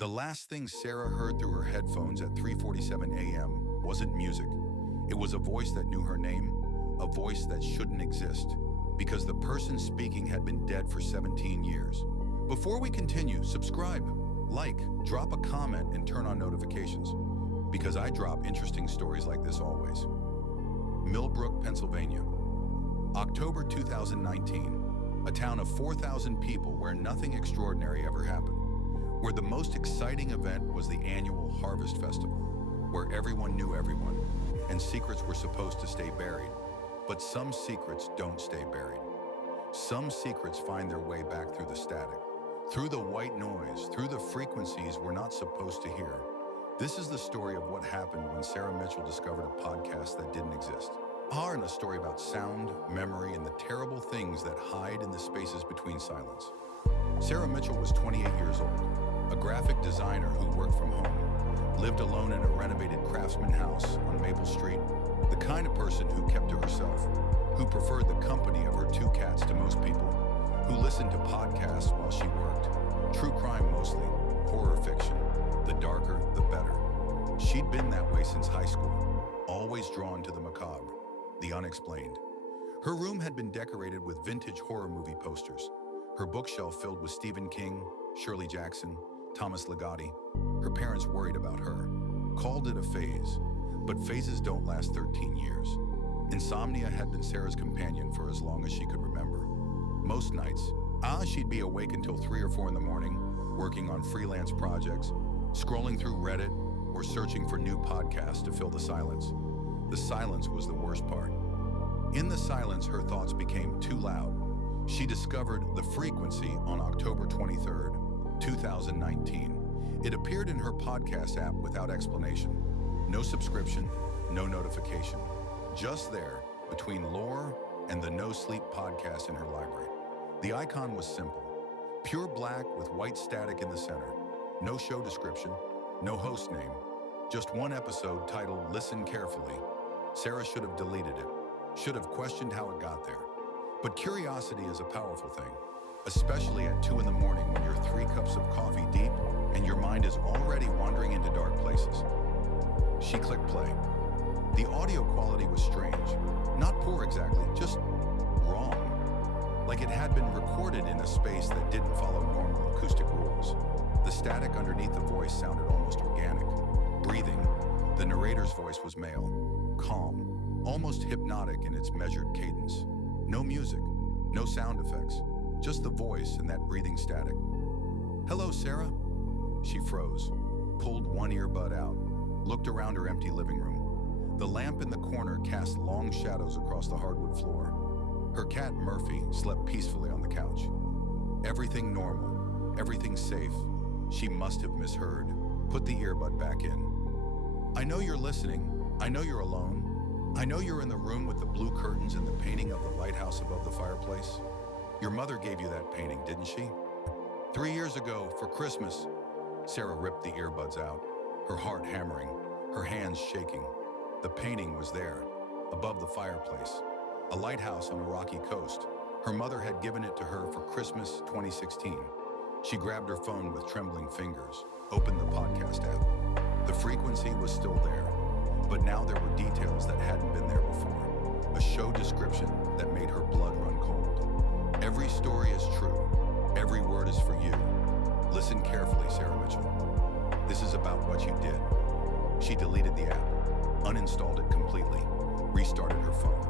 The last thing Sarah heard through her headphones at 3:47 a.m. wasn't music. It was a voice that knew her name, a voice that shouldn't exist, because the person speaking had been dead for 17 years. Before we continue, subscribe, like, drop a comment, and turn on notifications, because I drop interesting stories like this always. Millbrook, Pennsylvania. October 2019, a town of 4,000 people where nothing extraordinary ever happened, where the most exciting event was the annual Harvest Festival, where everyone knew everyone, and secrets were supposed to stay buried. But some secrets don't stay buried. Some secrets find their way back through the static, through the white noise, through the frequencies we're not supposed to hear. This is the story of what happened when Sarah Mitchell discovered a podcast that didn't exist. And a story about sound, memory, and the terrible things that hide in the spaces between silence. Sarah Mitchell was 28 years old, a graphic designer who worked from home, lived alone in a renovated craftsman house on Maple Street, the kind of person who kept to herself, who preferred the company of her 2 cats to most people, who listened to podcasts while she worked, true crime mostly, horror fiction, the darker, the better. She'd been that way since high school, always drawn to the macabre, the unexplained. Her room had been decorated with vintage horror movie posters, her bookshelf filled with Stephen King, Shirley Jackson, Thomas Ligotti. Her parents worried about her, called it a phase, but phases don't last 13 years. Insomnia had been Sarah's companion for as long as she could remember. Most nights, she'd be awake until 3 or 4 in the morning, working on freelance projects, scrolling through Reddit, or searching for new podcasts to fill the silence. The silence was the worst part. In the silence, her thoughts became too loud. She discovered The Frequency on October 23rd, 2019. It appeared in her podcast app without explanation. No subscription, no notification. Just there, between Lore and the Nosleep podcast in her library. The icon was simple. Pure black with white static in the center. No show description, no host name. Just one episode titled Listen Carefully. Sarah should have deleted it, should have questioned how it got there. But curiosity is a powerful thing, especially at 2 in the morning when you're 3 cups of coffee deep and your mind is already wandering into dark places. She clicked play. The audio quality was strange. Not poor exactly, just wrong. Like it had been recorded in a space that didn't follow normal acoustic rules. The static underneath the voice sounded almost organic. Breathing. The narrator's voice was male, calm, almost hypnotic in its measured cadence. No music, no sound effects, just the voice and that breathing static. "Hello, Sarah." She froze, pulled one earbud out, looked around her empty living room. The lamp in the corner cast long shadows across the hardwood floor. Her cat, Murphy, slept peacefully on the couch. Everything normal, everything safe. She must have misheard. Put the earbud back in. "I know you're listening. I know you're alone. I know you're in the room with the blue curtains and the painting of the lighthouse above the fireplace. Your mother gave you that painting, didn't she? 3 years ago, for Christmas." Sarah ripped the earbuds out, her heart hammering, her hands shaking. The painting was there, above the fireplace, a lighthouse on a rocky coast. Her mother had given it to her for Christmas 2016. She grabbed her phone with trembling fingers, opened the podcast app. The frequency was still there, but now there were details that hadn't been there before. A show description that made her blood run cold. "Every story is true. Every word is for you. Listen carefully, Sarah Mitchell. This is about what you did." She deleted the app, uninstalled it completely, restarted her phone.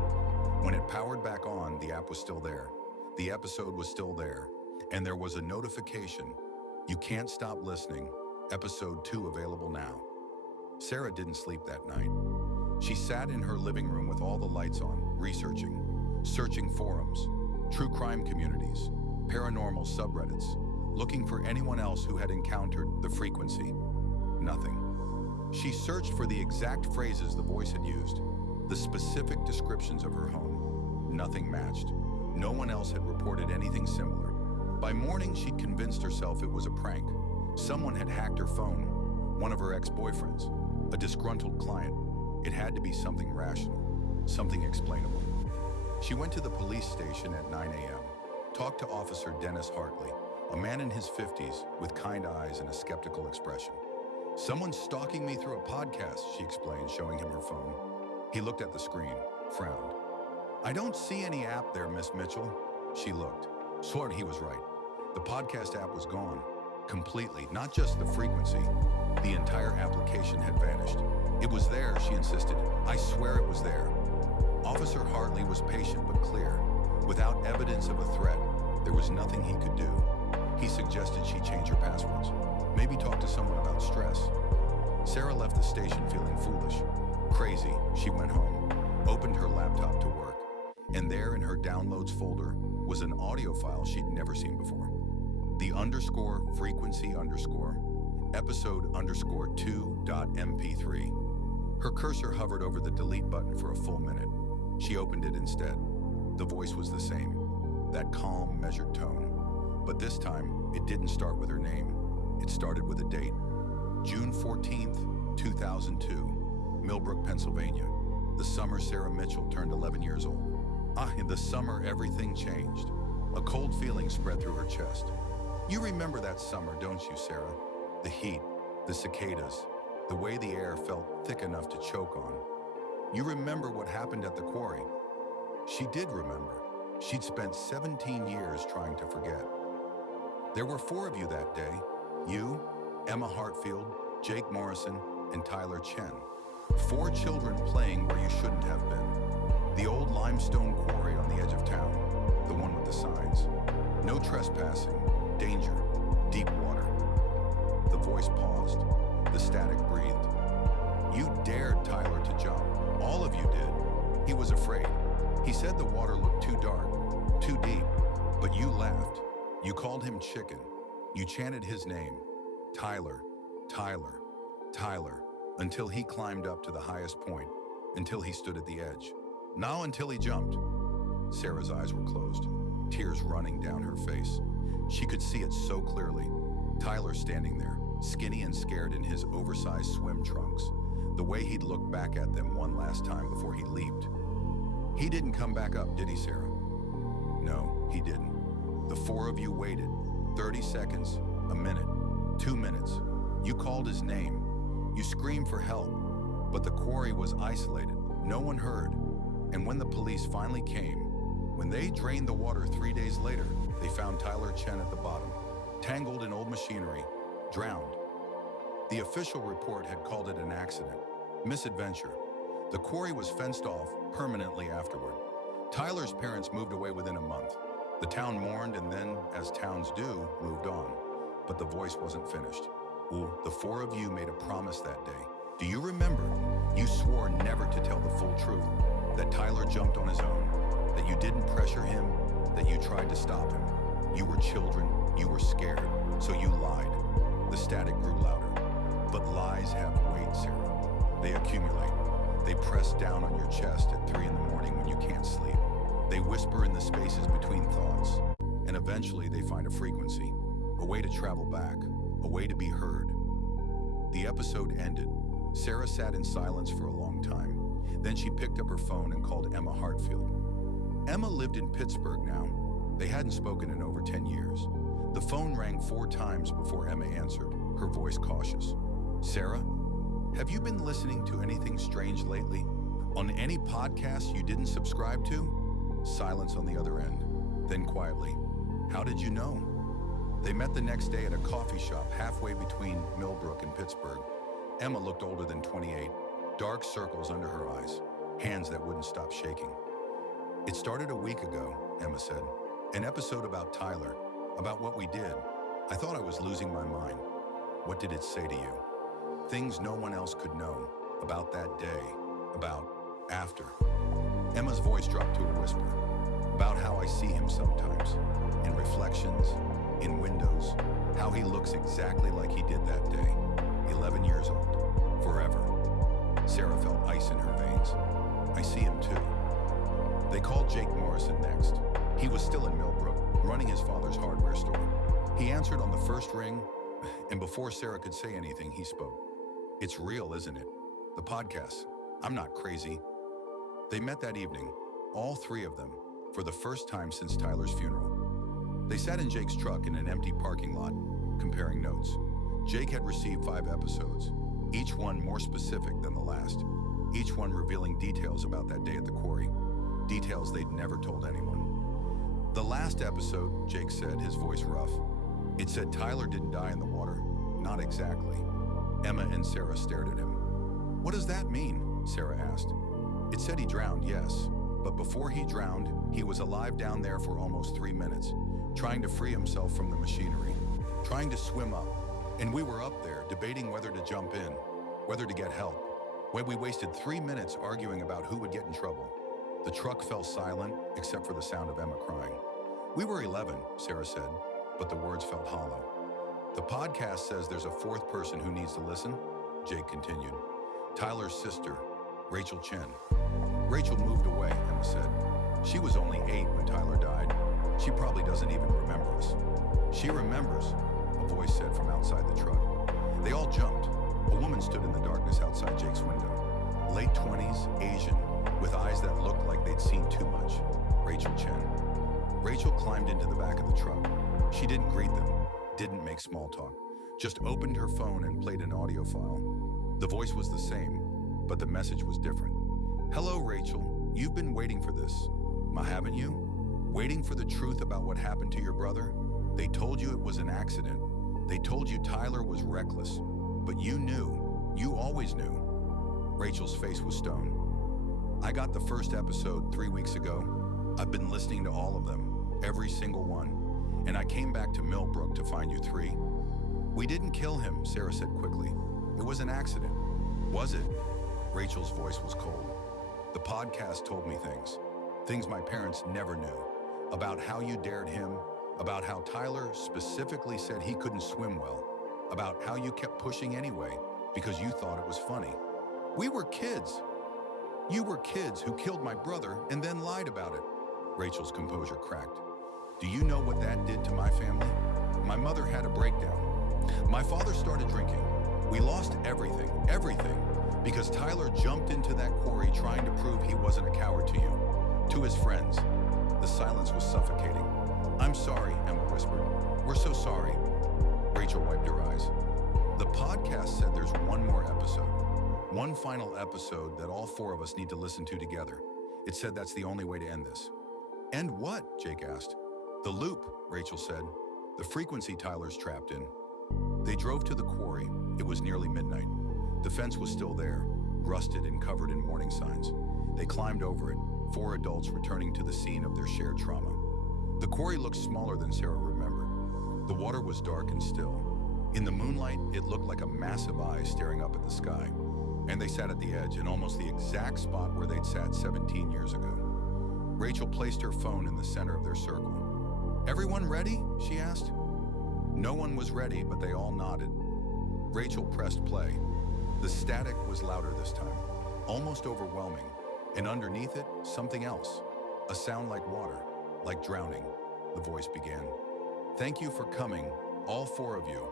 When it powered back on, the app was still there. The episode was still there, and there was a notification. "You can't stop listening. Episode 2 available now." Sarah didn't sleep that night. She sat in her living room with all the lights on, researching, searching forums, true crime communities, paranormal subreddits, looking for anyone else who had encountered the frequency. Nothing. She searched for the exact phrases the voice had used, the specific descriptions of her home. Nothing matched. No one else had reported anything similar. By morning, she'd convinced herself it was a prank. Someone had hacked her phone, one of her ex-boyfriends, a disgruntled client. It had to be something rational, something explainable. She went to the police station at 9 a.m., talked to Officer Dennis Hartley, a man in his 50s with kind eyes and a skeptical expression. "Someone's stalking me through a podcast," she explained, showing him her phone. He looked at the screen, frowned. "I don't see any app there, Miss Mitchell." She looked. Swore he was right. The podcast app was gone. Completely, not just the frequency. The entire application had vanished. "It was there," she insisted. "I swear it was there." Officer Hartley was patient but clear. Without evidence of a threat, there was nothing he could do. He suggested she change her passwords. Maybe talk to someone about stress. Sarah left the station feeling foolish. Crazy, she went home, opened her laptop to work, and there in her downloads folder was an audio file she'd never seen before. The _frequency_ episode _2.mp3. Her cursor hovered over the delete button for a full minute. She opened it instead. The voice was the same, that calm, measured tone. But this time, it didn't start with her name. It started with a date. June 14th, 2002, Millbrook, Pennsylvania. The summer Sarah Mitchell turned 11 years old. In the summer, everything changed. A cold feeling spread through her chest. You remember that summer, don't you, Sarah? The heat, the cicadas, the way the air felt thick enough to choke on. You remember what happened at the quarry? She did remember. She'd spent 17 years trying to forget. There were 4 of you that day. You, Emma Hartfield, Jake Morrison, and Tyler Chen. 4 children playing where you shouldn't have been. The old limestone quarry on the edge of town, the one with the signs. No trespassing, danger, deep water. The voice paused. The static breathed. You dared Tyler to jump. All of you did. He was afraid. He said the water looked too dark, too deep, but you laughed. You called him chicken. You chanted his name. Tyler, Tyler, Tyler, until he climbed up to the highest point, until he stood at the edge. Now until he jumped. Sarah's eyes were closed, tears running down her face. She could see it so clearly. Tyler standing there, skinny and scared in his oversized swim trunks, the way he'd looked back at them one last time before he leaped. He didn't come back up, did he, Sarah? No, he didn't. The 4 of you waited. 30 seconds, a minute, 2 minutes. You called his name. You screamed for help. But the quarry was isolated. No one heard. And when the police finally came, when they drained the water 3 days later, they found Tyler Chen at the bottom, tangled in old machinery, drowned. The official report had called it an accident, misadventure. The quarry was fenced off permanently afterward. Tyler's parents moved away within a month. The town mourned and then, as towns do, moved on. But the voice wasn't finished. The 4 of you made a promise that day. Do you remember? You swore never to tell the full truth, that Tyler jumped on his own, that you didn't pressure him, that you tried to stop him. You were children, you were scared, so you lied. The static grew louder. But lies have weight, Sarah. They accumulate. They press down on your chest at 3 in the morning when you can't sleep. They whisper in the spaces between thoughts, and eventually they find a frequency, a way to travel back, a way to be heard. The episode ended. Sarah sat in silence for a long time. Then she picked up her phone and called Emma Hartfield. Emma lived in Pittsburgh now. They hadn't spoken in over 10 years. The phone rang 4 times before Emma answered, her voice cautious. Sarah, have you been listening to anything strange lately? On any podcast you didn't subscribe to? Silence on the other end. Then quietly, how did you know? They met the next day at a coffee shop halfway between Millbrook and Pittsburgh. Emma looked older than 28, dark circles under her eyes, hands that wouldn't stop shaking. It started a week ago, Emma said. An episode about Tyler, about what we did. I thought I was losing my mind. What did it say to you? Things no one else could know, about that day, about after. Emma's voice dropped to a whisper, about how I see him sometimes, in reflections, in windows, how he looks exactly like he did that day, 11 years old, forever. Sarah felt ice in her veins. I see him too. They called Jake Morrison next. He was still in Millbrook, running his father's hardware store. He answered on the first ring, and before Sarah could say anything, he spoke. It's real, isn't it? The podcast. I'm not crazy. They met that evening, all 3 of them, for the first time since Tyler's funeral. They sat in Jake's truck in an empty parking lot, comparing notes. Jake had received 5 episodes, each one more specific than the last, each one revealing details about that day at the quarry, details they'd never told anyone. The last episode, Jake said, his voice rough, it said Tyler didn't die in the water. Not exactly. Emma and Sarah stared at him. What does that mean? Sarah asked. It said he drowned, yes, but before he drowned, he was alive down there for almost 3 minutes, trying to free himself from the machinery, trying to swim up. And we were up there debating whether to jump in, whether to get help, when we wasted 3 minutes arguing about who would get in trouble. The truck fell silent, except for the sound of Emma crying. We were 11, Sarah said, but the words felt hollow. The podcast says there's a 4th person who needs to listen, Jake continued. Tyler's sister, Rachel Chen. Rachel moved away, Emma said. She was only 8 when Tyler died. She probably doesn't even remember us. She remembers, a voice said from outside the truck. They all jumped. A woman stood in the darkness outside Jake's window. Late 20s, Asian, with eyes that looked like they'd seen too much. Rachel Chen. Rachel climbed into the back of the truck. She didn't greet them, didn't make small talk, just opened her phone and played an audio file. The voice was the same, but the message was different. Hello, Rachel. You've been waiting for this, haven't you? Waiting for the truth about what happened to your brother? They told you it was an accident. They told you Tyler was reckless, but you knew. You always knew. Rachel's face was stone. I got the first episode 3 weeks ago. I've been listening to all of them, every single one, and I came back to Millbrook to find you 3. We didn't kill him, Sarah said quickly. It was an accident. Was it? Rachel's voice was cold. The podcast told me things my parents never knew, about how you dared him, about how Tyler specifically said he couldn't swim well, about how you kept pushing anyway because you thought it was funny. We were kids. You were kids who killed my brother and then lied about it. Rachel's composure cracked. Do you know what that did to my family? My mother had a breakdown. My father started drinking. We lost everything, because Tyler jumped into that quarry trying to prove he wasn't a coward to you, to his friends. The silence was suffocating. I'm sorry, Emma whispered. We're so sorry. Rachel wiped her eyes. The podcast said there's one more episode, one final episode that all 4 of us need to listen to together. It said that's the only way to end this. End what? Jake asked. The loop, Rachel said. The frequency Tyler's trapped in. They drove to the quarry. It was nearly midnight. The fence was still there, rusted and covered in warning signs. They climbed over it, 4 adults returning to the scene of their shared trauma. The quarry looked smaller than Sarah remembered. The water was dark and still. In the moonlight, it looked like a massive eye staring up at the sky. And they sat at the edge, in almost the exact spot where they'd sat 17 years ago. Rachel placed her phone in the center of their circle. Everyone ready? She asked. No one was ready, but they all nodded. Rachel pressed play. The static was louder this time, almost overwhelming, and underneath it, something else. A sound like water, like drowning. The voice began. Thank you for coming, all 4 of you.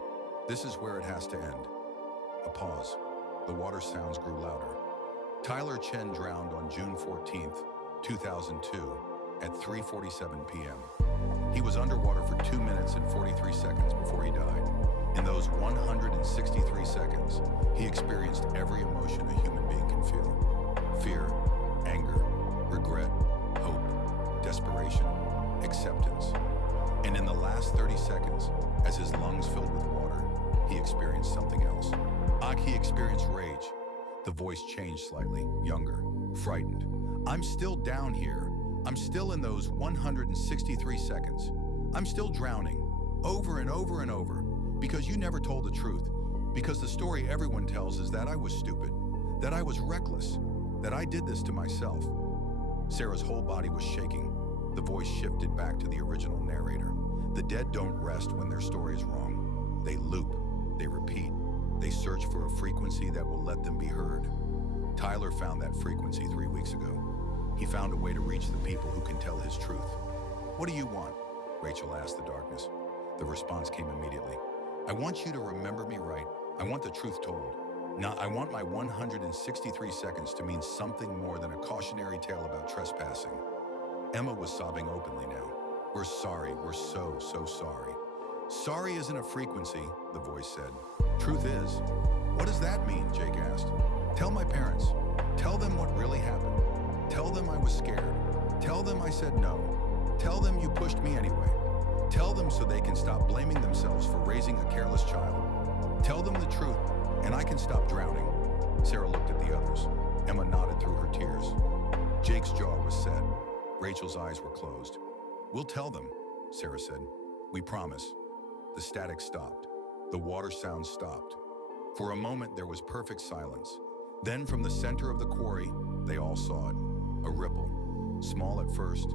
This is where it has to end. A pause. The water sounds grew louder. Tyler Chen drowned on June 14th, 2002, at 3:47 p.m. He was underwater for 2 minutes and 43 seconds before he died. In those 163 seconds, he experienced every emotion a human being can feel. Fear, anger, regret, hope, desperation, acceptance. And in the last 30 seconds, as his lungs filled with water, he experienced something else. He experienced rage. The voice changed slightly, younger, frightened. I'm still down here. I'm still in those 163 seconds. I'm still drowning, over and over and over, because you never told the truth, because the story everyone tells is that I was stupid, that I was reckless, that I did this to myself. Sarah's whole body was shaking. The voice shifted back to the original narrator. The dead don't rest when their story is wrong. They loop, they repeat, they search for a frequency that will let them be heard. Tyler found that frequency 3 weeks ago. He found a way to reach the people who can tell his truth. What do you want? Rachel asked the darkness. The response came immediately. I want you to remember me right. I want the truth told. Now, I want my 163 seconds to mean something more than a cautionary tale about trespassing. Emma was sobbing openly now. We're sorry. We're so sorry. Sorry isn't a frequency, the voice said. Truth is. What does that mean? Jake asked. Tell my parents. Tell them what really happened. Tell them I was scared. Tell them I said no. Tell them you pushed me anyway. Tell them so they can stop blaming themselves for raising a careless child. Tell them the truth, and I can stop drowning. Sarah looked at the others. Emma nodded through her tears. Jake's jaw was set. Rachel's eyes were closed. We'll tell them, Sarah said. We promise. The static stopped. The water sound stopped. For a moment, there was perfect silence. Then from the center of the quarry, they all saw it. A ripple. Small at first,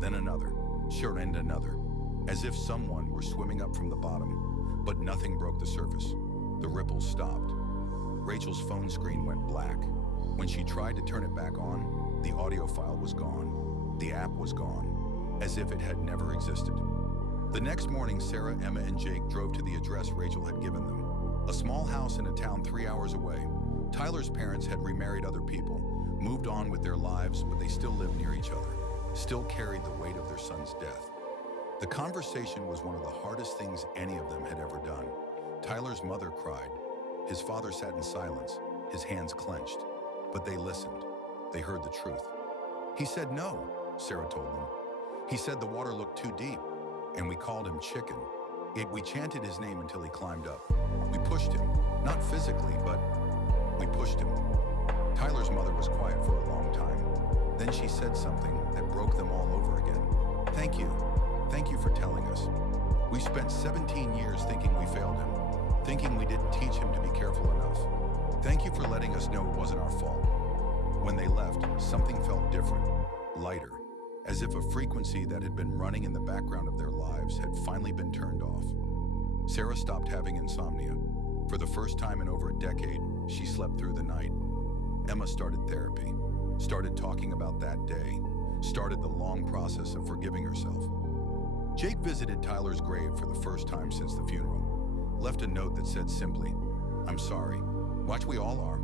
then another, sure, and another. As if someone were swimming up from the bottom. But nothing broke the surface. The ripples stopped. Rachel's phone screen went black. When she tried to turn it back on, the audio file was gone. The app was gone, as if it had never existed. The next morning, Sarah, Emma, and Jake drove to the address Rachel had given them. A small house in a town 3 hours away. Tyler's parents had remarried other people, moved on with their lives, but they still lived near each other, still carried the weight of their son's death. The conversation was one of the hardest things any of them had ever done. Tyler's mother cried. His father sat in silence, his hands clenched. But they listened. They heard the truth. He said no, Sarah told them. He said the water looked too deep, and we called him Chicken. We chanted his name until he climbed up. We pushed him, not physically, but we pushed him. Tyler's mother was quiet for a long time. Then she said something that broke them all over again. Thank you. Thank you for telling us. We spent 17 years thinking we failed him, thinking we didn't teach him to be careful enough. Thank you for letting us know it wasn't our fault. When they left, something felt different, lighter, as if a frequency that had been running in the background of their lives had finally been turned off. Sarah stopped having insomnia. For the first time in over a decade, she slept through the night. Emma started therapy, started talking about that day, started the long process of forgiving herself. Jake visited Tyler's grave for the first time since the funeral, left a note that said simply, I'm sorry. Watch, we all are.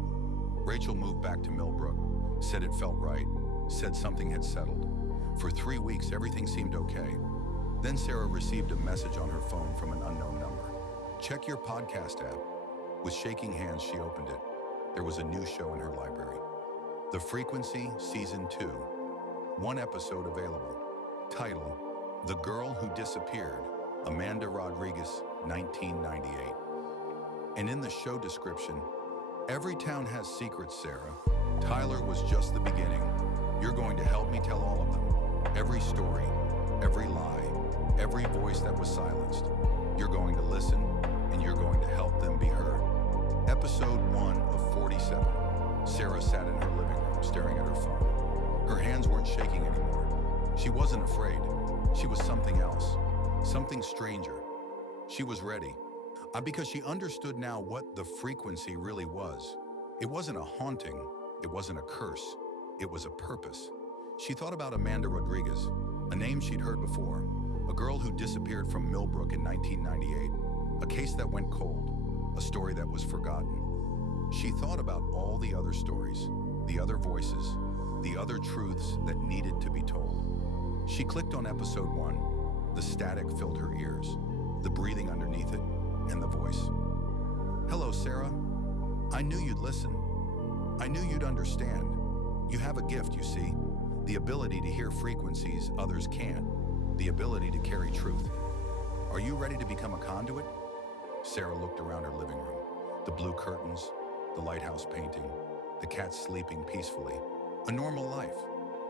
Rachel moved back to Millbrook, said it felt right, said something had settled. For 3 weeks, everything seemed okay. Then Sarah received a message on her phone from an unknown number. Check your podcast app. With shaking hands, she opened it. There was a new show in her library. The Frequency, Season 2. 1 episode available. Title, The Girl Who Disappeared, Amanda Rodriguez, 1998. And in the show description, every town has secrets, Sarah. Tyler was just the beginning. You're going to help me tell all of them. Every story, every lie, every voice that was silenced. You're going to listen, and you're going to help them be heard. Episode 1 of 47. Sarah sat in her living room, staring at her phone. Her hands weren't shaking anymore. She wasn't afraid. She was something else, something stranger. She was ready. Because she understood now what the frequency really was. It wasn't a haunting, it wasn't a curse, it was a purpose. She thought about Amanda Rodriguez, a name she'd heard before, a girl who disappeared from Millbrook in 1998, a case that went cold, a story that was forgotten. She thought about all the other stories, the other voices, the other truths that needed to be told. She clicked on episode 1. The static filled her ears, the breathing underneath it, and the voice. Hello, Sarah. I knew you'd listen. I knew you'd understand. You have a gift, you see. The ability to hear frequencies others can't. The ability to carry truth. Are you ready to become a conduit? Sarah looked around her living room. The blue curtains, the lighthouse painting, the cat sleeping peacefully. A normal life.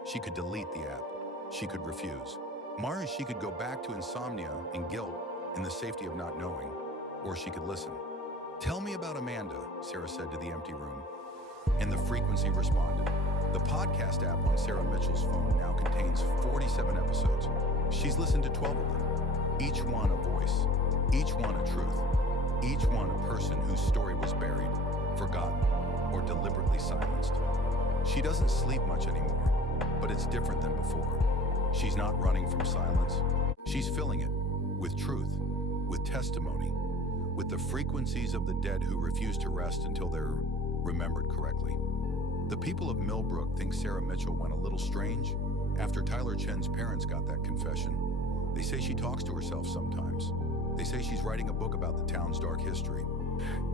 She could delete the app. She could refuse. She could go back to insomnia and guilt in the safety of not knowing. Or she could listen. Tell me about Amanda, Sarah said to the empty room. And the frequency responded. The podcast app on Sarah Mitchell's phone now contains 47 episodes. She's listened to 12 of them. Each one a voice. Each one a truth. Each one a person whose story was buried, forgotten, or deliberately silenced. She doesn't sleep much anymore, but it's different than before. She's not running from silence. She's filling it with truth, with testimony, with the frequencies of the dead who refuse to rest until they're remembered correctly. The people of Millbrook think Sarah Mitchell went a little strange after Tyler Chen's parents got that confession. They say she talks to herself sometimes. They say she's writing a book about the town's dark history.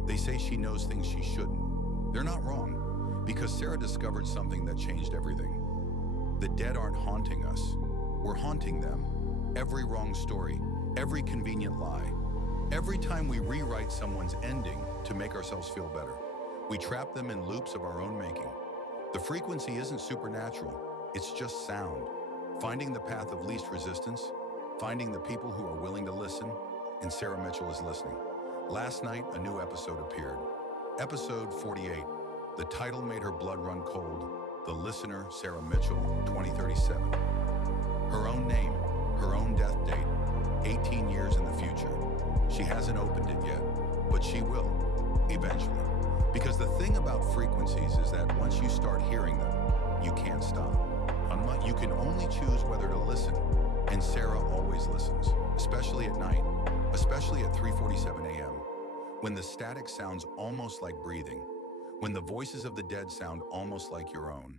They say she knows things she shouldn't. They're not wrong, because Sarah discovered something that changed everything. The dead aren't haunting us. We're haunting them. Every wrong story, every convenient lie, every time we rewrite someone's ending to make ourselves feel better, we trap them in loops of our own making. The frequency isn't supernatural, it's just sound. Finding the path of least resistance, finding the people who are willing to listen, and Sarah Mitchell is listening. Last night, a new episode appeared. Episode 48. The title made her blood run cold. The listener, Sarah Mitchell, 2037. Her own name, her own death date, 18 years in the future. She hasn't opened it yet, but she will, eventually. Because the thing about frequencies is that once you start hearing them, you can't stop. Unlike you can only choose whether to listen, and Sarah always listens, especially at night, especially at 3:47 a.m., when the static sounds almost like breathing, when the voices of the dead sound almost like your own.